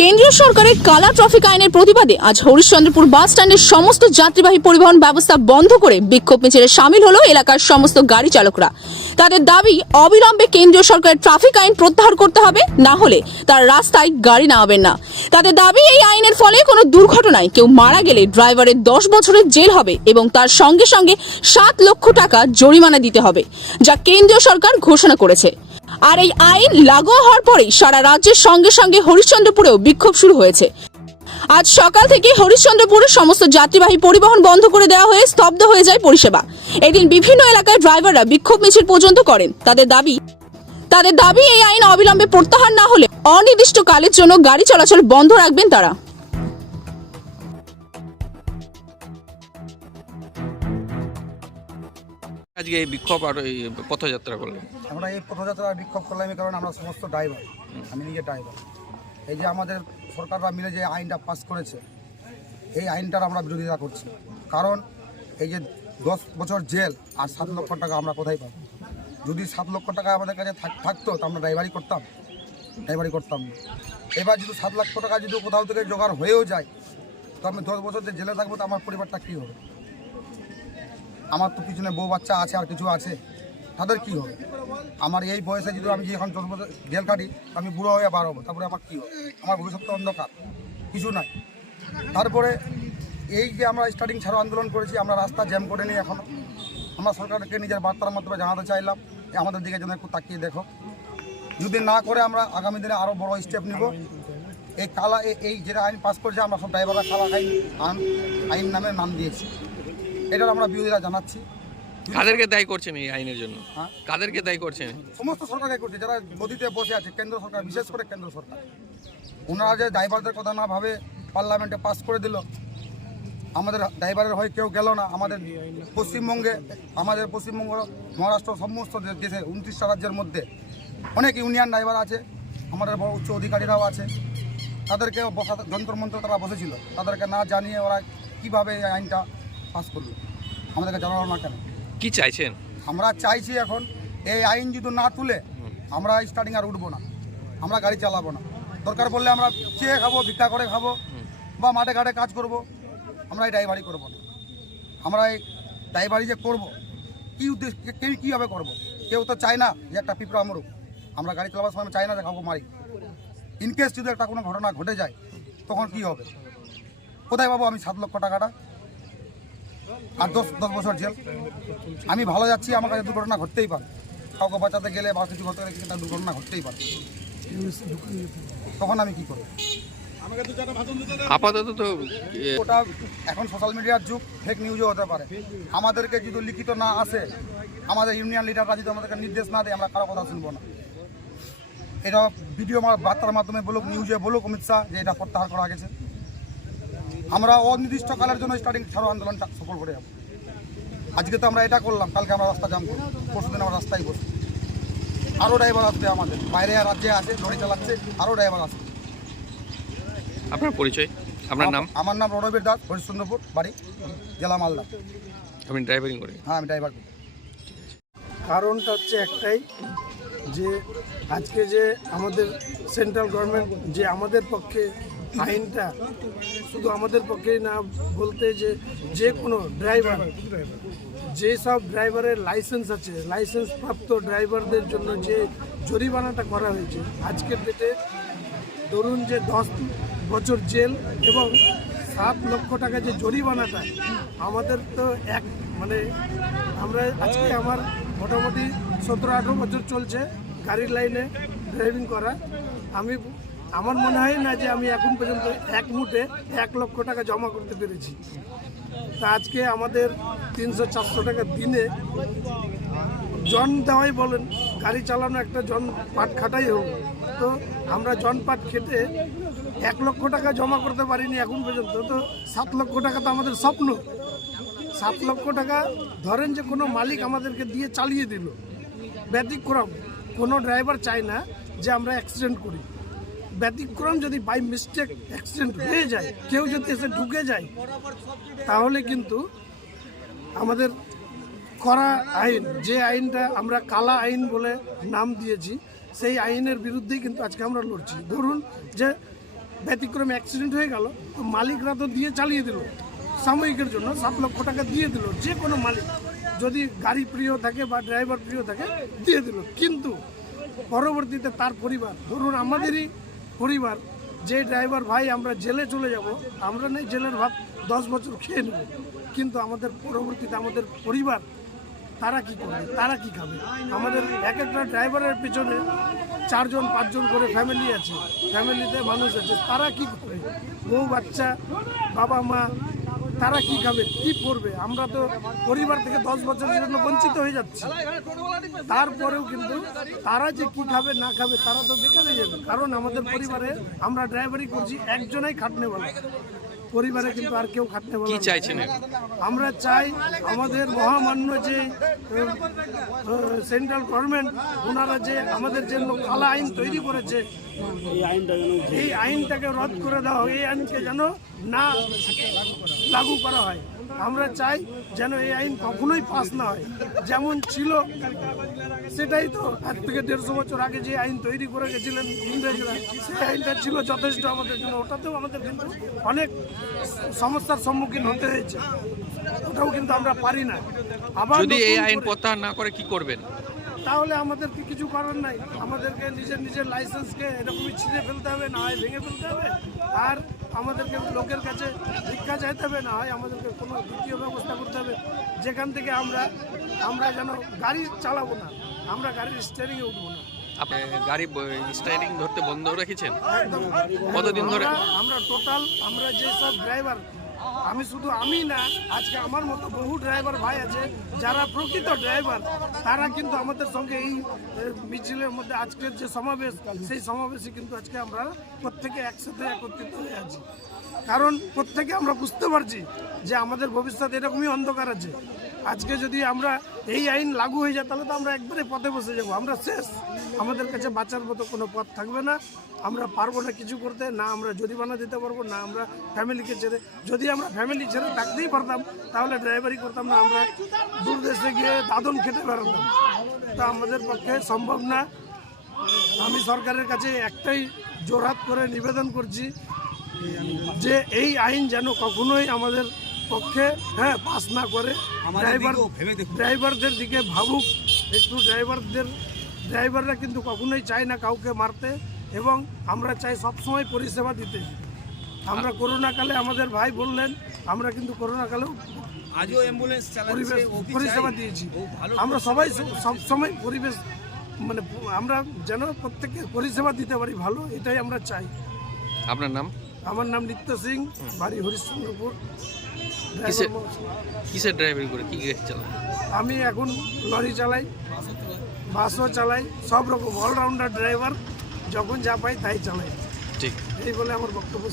কেন্দ্রীয় সরকারের কালা ট্রাফিক আইনের প্রতিবাদে আজ হরিশ্চন্দ্রপুর বাস স্ট্যান্ডের সমস্ত যাত্রীবাহী পরিবহন ব্যবস্থা বন্ধ করে বিক্ষোভ মিছিলে সামিল হলো এলাকার সমস্ত গাড়ি চালকরা। তাদের দাবি, অবিলম্বে কেন্দ্রীয় সরকারের ট্রাফিক আইন প্রত্যাহার করতে হবে, না হলে তার রাস্তায় গাড়ি নামাবেন না। তাদের দাবি, এই আইনের ফলে কোনো দুর্ঘটনায় কেউ মারা গেলে ড্রাইভারের দশ বছরের জেল হবে এবং তার সঙ্গে সঙ্গে সাত লক্ষ টাকা জরিমানা দিতে হবে, যা কেন্দ্রীয় সরকার ঘোষণা করেছে। আর এই আইন লাগু হওয়ার পরেই সারা রাজ্যের সঙ্গে সঙ্গে হরিশ্চন্দ্রপুরেও বিক্ষোভ শুরু হয়েছে। আজ সকাল থেকে হরিশ্চন্দ্রপুরের সমস্ত যাত্রীবাহী পরিবহন বন্ধ করে দেওয়া হয়ে স্তব্ধ হয়ে যায় পরিষেবা। এদিন বিভিন্ন এলাকায় ড্রাইভাররা বিক্ষোভ মিছিল পর্যন্ত করেন। তাদের দাবি তাদের দাবি এই আইন অবিলম্বে প্রত্যাহার না হলে অনির্দিষ্টকালের জন্য গাড়ি চলাচল বন্ধ রাখবেন তারা। আজকে এই বিক্ষোভ আর এই পথযাত্রা করলেন? আমরা এই পথযাত্রার বিক্ষোভ করলাম কারণে আমরা সমস্ত ড্রাইভার আমি নিজে ড্রাইভার এই যে আমাদের সরকাররা মিলে যে আইনটা পাস করেছে, এই আইনটার আমরা বিরোধিতা করছি। কারণ এই যে দশ বছর জেল আর সাত লক্ষ টাকা আমরা কোথায় পাবো? যদি সাত লক্ষ টাকা আমাদের কাছে থাক- থাকতো, তো আমরা ড্রাইভারি করতাম ড্রাইভারি করতাম এবার যদি সাত লক্ষ টাকা যদি কোথাও থেকে জোগাড় হয়েও যায়, তো আমি দশ বছর যে জেলে থাকব, তো আমার পরিবারটা কী হবে? আমার তো পিছনে বউ বাচ্চা আছে আর কিছু আছে, তাদের কি হবে? আমার এই বয়সে যদি আমি এখন চোদ্দ বছর জেল কাটি আমি বুড়ো হয়ে বার হব, তারপরে আমার কী হবে? আমার ভবিষ্যৎ তো অন্ধকার, কিছু নাই। তারপরে এই যে আমরা স্টার্টিং ছাড়ো আন্দোলন করেছি, আমরা রাস্তা জ্যাম করে নিই এখনও আমরা সরকারকে নিজের বার্তার মাধ্যমে জানাতে চাইলাম আমাদের দিকে যেন একটু তাকিয়ে দেখো। যদি না করে আমরা আগামী দিনে আরও বড় স্টেপ নিব। এই কালা, এই যেটা আইন পাস করেছে, আমরা সব ড্রাইভাররা কালা আইন- আইন নামে নাম দিয়েছি। এটার আমরা বিরোধীরা জানাচ্ছি। কাদেরকে দায়ী করছেন এই আইনের জন্য? হ্যাঁ। কাদেরকে দায়ী করছেন সমস্ত সরকারে করছে যারা গদিতে বসে আছে কেন্দ্র সরকার বিশেষ করে কেন্দ্র সরকার। ওনারা যে ড্রাইভারদের কথা না ভাবে পার্লামেন্টে পাস করে দিল আমাদের ড্রাইভারের হয়ে কেউ গেল না। আমাদের পশ্চিমবঙ্গে আমাদের পশ্চিমবঙ্গ মহারাষ্ট্র সমস্ত দেশে উনত্রিশটা রাজ্যের মধ্যে অনেক ইউনিয়ন ড্রাইভার আছে। আমাদের বড় উচ্চ অধিকারীরাও আছে। তাদেরকে বসা যন্ত্রমন্ত্র তারা বসেছিল। তাদেরকে না জানিয়ে ওরা কীভাবে এই আইনটা পাস করল আমাদেরকে জানালো না কেন? কি চাইছেন? আমরা চাইছি এখন এই আইন যদি না তুলে আমরা স্টার্টিং আর উঠবো না। আমরা গাড়ি চালাবো না। দরকার পড়লে আমরা চেয়ে খাব ভিক্ষা করে খাব বা মাঠে ঘাটে কাজ করব। আমরা এই ড্রাইভারি করব না। আমরা এই ড্রাইভারি যে করব কী উদ্দেশ্য কেউ কীভাবে করব? কেউ তো চায় না যে একটা পিঁপড়া মরুক। আমরা গাড়ি চালাবার সময় চাই না যে খাব মারি। ইনকেস যদি একটা কোনো ঘটনা ঘটে যায় তখন কি হবে? কোথায় পাবো আমি সাত লক্ষ টাকাটা? আর দশ দশ বছর জেল। আমি ভালো যাচ্ছি আমার কাছে দুর্ঘটনা ঘটতেই পারে। কাউকে বাঁচাতে গেলে বা কিছু ঘটতে গেলে একটা দুর্ঘটনা ঘটতেই পারে। তখন আমি কি করব? আপাতত তো ওটা এখন সোশ্যাল মিডিয়ার যুগ ফেক নিউজও হতে পারে। আমাদেরকে যদি লিখিত না আসে আমাদের ইউনিয়ন লিডাররা যদি আমাদেরকে নির্দেশ না দেয় আমরা কারও কথা শুনব না। এটা ভিডিও বার্তার মাধ্যমে বলুক নিউজে বলুক অমিত শাহ যে এটা প্রত্যাহার করা গেছে। আমরা অনির্দিষ্টকালের জন্য স্টার্টিং ছাড়ো আন্দোলনটা সফল করে যাব। আজকে তো আমরা এটা করলাম কালকে আমরা রাস্তা জাম করব। পরশু দিন আমরা রাস্তায় বসবো। আরও ড্রাইভার আসবে আমাদের। বাইরে রাজ্যে আছে লরি চালাচ্ছে আরও ড্রাইভার আসবে। আপনার পরিচয়? আপনার নাম? আমার নাম রণবীর দাস হরিশ্চন্দ্রপুর বাড়ি জেলা মালদা। আমি ড্রাইভারিং করেন? হ্যাঁ আমি ড্রাইভার করি। কারণটা হচ্ছে একটাই যে আজকে যে আমাদের সেন্ট্রাল গভর্নমেন্ট যে আমাদের পক্ষে আইনটা। শুধু আমাদের পক্ষেই না বলতে যে যে কোনো ড্রাইভার যেসব ড্রাইভারের লাইসেন্স আছে লাইসেন্স প্রাপ্ত ড্রাইভারদের জন্য যে জরিমানাটা করা হয়েছে, আজকের ডেটে ধরুন যে দশ বছর জেল এবং সাত লক্ষ টাকা যে জরিমানাটা, আমাদের তো এক মানে আমরা আজকে আমার মোটামুটি সতেরো আঠেরো বছর চলছে গাড়ির লাইনে ড্রাইভিং করা। আমি আমার মনে হয় না যে আমি এখন পর্যন্ত এক মুঠে এক লক্ষ টাকা জমা করতে পেরেছি। তা আজকে আমাদের তিনশো চারশো টাকা দিনে জন দেওয়াই বলেন, গাড়ি চালানো একটা জন পাট খাটাই হোক। তো আমরা জন পাট খেটে এক লক্ষ টাকা জমা করতে পারিনি এখন পর্যন্ত। তো সাত লক্ষ টাকা তো আমাদের স্বপ্ন। সাত লক্ষ টাকা ধরেন যে কোনো মালিক আমাদেরকে দিয়ে চালিয়ে দিল। ব্যতিক্রম। কোনো ড্রাইভার চায় না যে আমরা অ্যাক্সিডেন্ট করি। ব্যতিক্রম যদি বাই মিস্টেক অ্যাক্সিডেন্ট হয়ে যায়, কেউ যদি এসে ঢুকে যায়, তাহলে কিন্তু আমাদের করা আইন, যে আইনটা আমরা কালা আইন বলে নাম দিয়েছি, সেই আইনের বিরুদ্ধেই কিন্তু আজকে আমরা লড়ছি। ধরুন যে ব্যতিক্রমে অ্যাক্সিডেন্ট হয়ে গেল, তো মালিকরা তো দিয়ে চালিয়ে দিল। সাময়িকের জন্য সাত লক্ষ টাকা দিয়ে দিল, যে কোনো মালিক। যদি গাড়ি প্রিয় থাকে বা ড্রাইভার প্রিয় থাকে, দিয়ে দিল। কিন্তু পরবর্তীতে তার পরিবার, ধরুন আমাদেরই পরিবার, যে ড্রাইভার ভাই, আমরা জেলে চলে যাব, আমরা নেই জেলের ভাত দশ বছর খেয়ে নেব। কিন্তু আমাদের পরবর্তীতে আমাদের পরিবার, তারা কি করবে, তারা কি খাবে? আমাদের এক একটা ড্রাইভারের পিছনে চারজন, পাঁচজন করে ফ্যামিলি আছে ফ্যামিলিতে মানুষ আছে, তারা কি করবে? বউ, বাচ্চা, বাবা, মা, তারা কি খাবে, কি করবে? আমরা তো পরিবার থেকে দশ বছরের জন্য বঞ্চিত হয়ে যাচ্ছি। তারপরেও কিন্তু তারা যে কি খাবে না খাবে তারা তো বেকার হয়ে যাবে। কারণ আমাদের পরিবারে আমরা ড্রাইভারি করছি একজনাই খাটনে বলা। পরিবারে কিন্তু আর কেউ খাটনে বলে কি না। চাইছেন আমরা চাই আমাদের মহামান্য যে সেন্ট্রাল গভর্নমেন্ট ওনারা যে আমাদের যে কালা আইন তৈরি করেছে এই আইনটাকে রদ করে দেওয়া হয় এই আইনকে যেন না লাগু করা হয়। আমরা চাই যেন এই আইন কখনোই পাস না হয়। যেমন ছিল সেটাই তো আজ থেকে দেড়শো বছর আগে যে আইন তৈরি করে গেছিলেন ইংরেজরা সেই আইনটা ছিল যথেষ্ট আমাদের জন্য। ওটাতেও আমাদের কিন্তু অনেক সমস্যার সম্মুখীন হতে হয়েছে। ওটাও কিন্তু আমরা পারি না। আবার যদি এই আইন প্রত্যাহার না করে কি করবেন? তাহলে আমাদের কি কিছু করার নাই। আমাদেরকে নিজের নিজের লাইসেন্সকে এরকমই ছিঁড়ে ফেলতে হবে না হয় ভেঙে ফেলতে হবে। আর আমাদেরকে লোকের কাছে ভিক্ষা চাইতে হবে না হয় আমাদেরকে কোনো দ্বিতীয় ব্যবস্থা করতে হবে। যেখান থেকে আমরা আমরা যেন গাড়ি চালাবো না আমরা গাড়ির স্টিয়ারিংয়ে উঠবো না। আপনি গাড়ি ধরতে বন্ধ রেখেছেন? কতদিন ধরে? আমরা- আমরা টোটাল আমরা যেসব ড্রাইভার আমি শুধু আমি না, আজকে আমার মতো বহু ড্রাইভার ভাই আছে, যারা প্রকৃত ড্রাইভার তারা কিন্তু আমাদের সঙ্গে এই মিছিলের মধ্যে আজকের যে সমাবেশ, সেই সমাবেশে কিন্তু আজকে আমরা প্রত্যেকে একসাথে একত্রিত হয়ে আছি। কারণ প্রত্যেকে আমরা বুঝতে পারছি যে আমাদের ভবিষ্যৎ এরকমই অন্ধকার আছে। আজকে যদি আমরা এই আইন লাগু হয়ে যায়, তাহলে তো আমরা একবারে পথে বসে যাব। আমরা শেষ। আমাদের কাছে বাঁচার মতো কোনো পথ থাকবে না। আমরা পারব না কিছু করতে, না আমরা জরিমানা দিতে পারব, না আমরা ফ্যামিলিকে ছেড়ে। যদি আমরা ফ্যামিলি ছেড়ে থাকতেই পারতাম, তাহলে ড্রাইভারি করতাম না, আমরা দূর দেশে গিয়ে দাদন খেতে পারতাম তা আমাদের পক্ষে সম্ভব না। আমি সরকারের কাছে একটাই জোরহাত করে নিবেদন করছি যে এই আইন যেন কখনোই আমাদের পক্ষে হ্যাঁ পাস না করে। ড্রাইভার ড্রাইভারদের দিকে ভাবুক। একটু ড্রাইভারদের ড্রাইভাররা কিন্তু কখনোই চায় না কাউকে মারতে এবং আমরা চাই সবসময় পরিষেবা দিতে। আমরা করোনাকালে আমাদের ভাই বললেন আমরা কিন্তু করোনাকালেও আজও অ্যাম্বুলেন্স পরিষেবা দিয়েছি। আমরা সবাই সব সময় পরিবেশ মানে আমরা যেন প্রত্যেককে পরিষেবা দিতে পারি ভালো এটাই আমরা চাই। আপনার নাম? আমার নাম নিত্য সিং বাড়ি হরিশ্চন্দ্রপুর। কিসে- ড্রাইভার কিসের ড্রাইভিং করে? কি গাড়ি চালান আমি এখন লরি চালাই বাসও চালাই সব রকম অলরাউন্ডার ড্রাইভার যখন যা পাই তাই চালাই। ঠিক। এই বলে আমার বক্তব্য